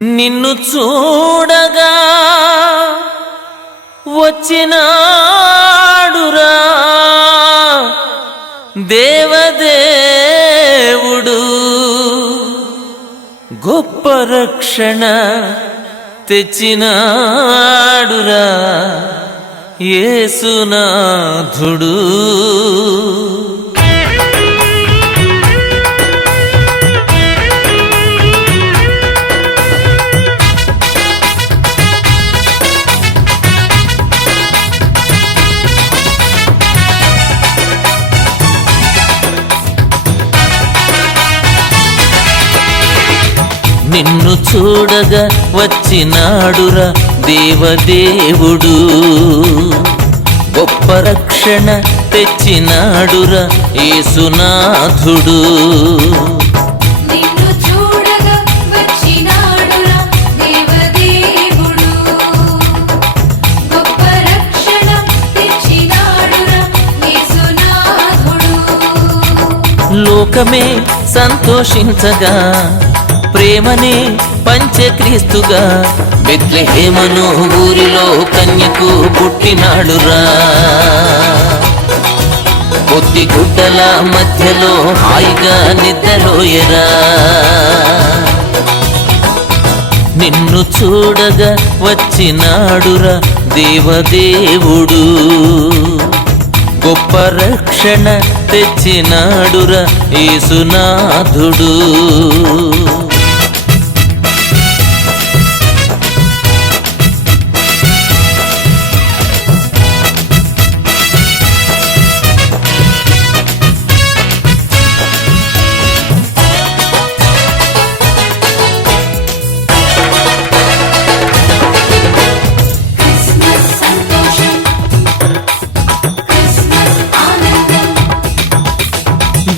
నిన్ను చూడగా వచ్చినాడురా దేవదేవుడు, గొప్ప రక్షణ తెచ్చినాడురా యేసునాథుడు. నిన్ను చూడగా వచ్చినాడురా దేవదేవుడు, గొప్ప రక్షణ తెచ్చినాడురా యేసునాథుడు. నిన్ను చూడగా వచ్చినాడురా దేవదేవుడు, గొప్ప రక్షణ తెచ్చినాడురా యేసునాథుడు. లోకమే సంతోషించగా ప్రేమనే పంచే క్రీస్తుగా బెత్లెహేమను ఊరిలో కన్యకు పుట్టినాడురా. కొద్ది గుడ్డల మధ్యలో హాయిగా నిద్రలోయరా. నిన్ను చూడగా వచ్చినాడురా దేవదేవుడు, గొప్ప రక్షణ తెచ్చినాడురా యేసునాథుడు.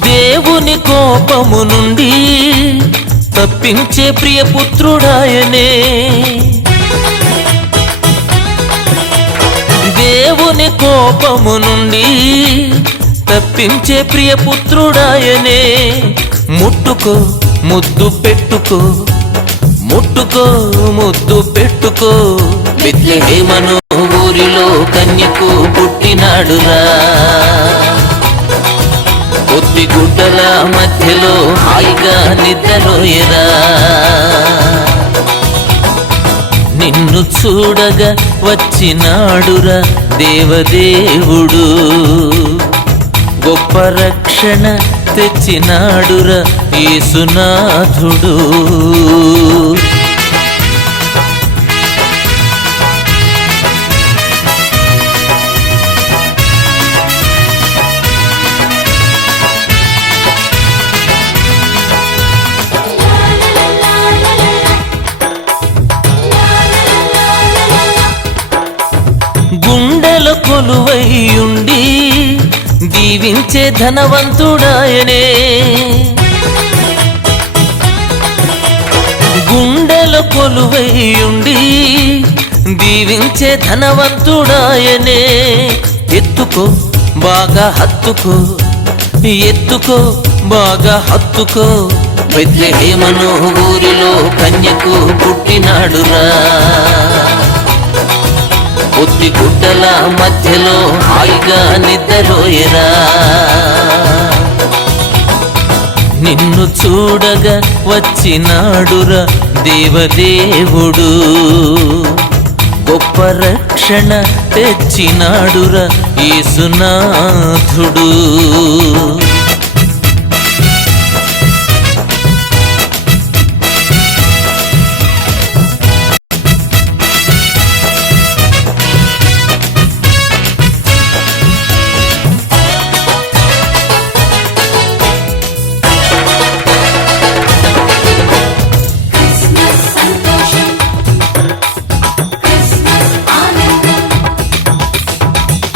దేవుని కోపము నుండి తప్పించే ప్రియపుత్రుడాయనే. దేవుని కోపము నుండి తప్పించే ప్రియపుత్రుడాయనే. ముట్టుకో ముద్దు పెట్టుకో, ముట్టుకో ముద్దు పెట్టుకో, బెత్లెహేమను ఊరిలో కన్యకు పుట్టినాడురా. కొద్ది గుడ్డల మధ్యలో హాయిగా నిద్రలోయరా. నిన్ను చూడగా వచ్చినాడురా దేవదేవుడు, గొప్ప రక్షణ తెచ్చినాడురా యేసునాథుడు. గుండెల కొలువైయుండి దీవించే ధనవంతుడాయనే. గుండెల కొలువైయుండి దీవించే ధనవంతుడాయనే. ఎత్తుకో బాగా హత్తుకో, ఎత్తుకో బాగా హత్తుకో, బెత్లెహేమను ఊరిలో కన్యకు పుట్టినాడురా. కొద్ది గుడ్డల మధ్యలో హాయిగా నిద్రలోయరా. నిన్ను చూడగా వచ్చినాడురా దేవదేవుడు, గొప్ప రక్షణ తెచ్చినాడురా యేసునాథుడు.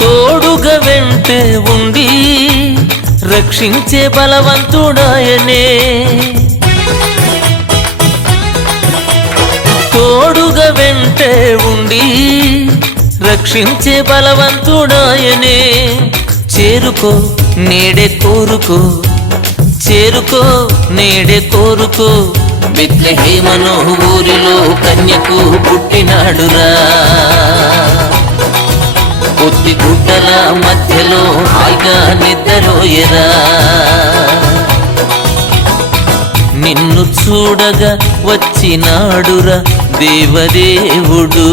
తోడుగా వెంటే ఉండి రక్షించే బలవంతుడాయనే. తోడుగా వెంటే ఉండి రక్షించే బలవంతుడాయనే. చేరుకో నేడే కోరుకో, చేరుకో నేడే కోరుకో, బెత్లెహేమను ఊరిలో కన్యకు పుట్టినాడురా పొత్తి గుడ్డల మధ్యలో హాయిగా నిద్రపోయేరా నిన్ను చూడగా వచ్చినాడురా దేవదేవుడు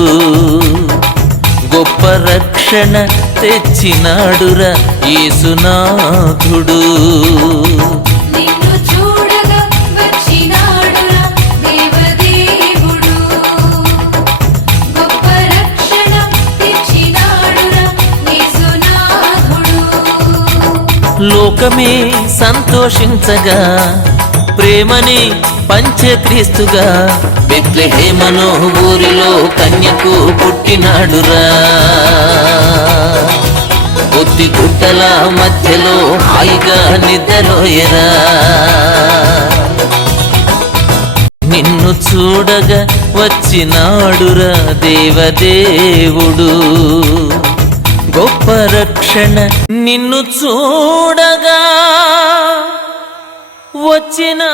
గొప్ప రక్షణ తెచ్చినాడురా యేసునాథుడు నిన్ను చూడగా వచ్చినాడురా దేవదేవుడు గొప్ప రక్షణ తెచ్చినాడురా యేసునాథుడు లోకమే సంతోషించగా ప్రేమని పంచే క్రీస్తుగా బెత్లెహేమను ఊరిలో కన్యకు పుట్టినాడురా పొత్తి గుట్టల మధ్యలో హాయిగా నిద్రపోయేరా నిన్ను చూడగా వచ్చినాడురా దేవదేవుడు గొప్ప రక్షణ నిన్ను చూడగా వచ్చినా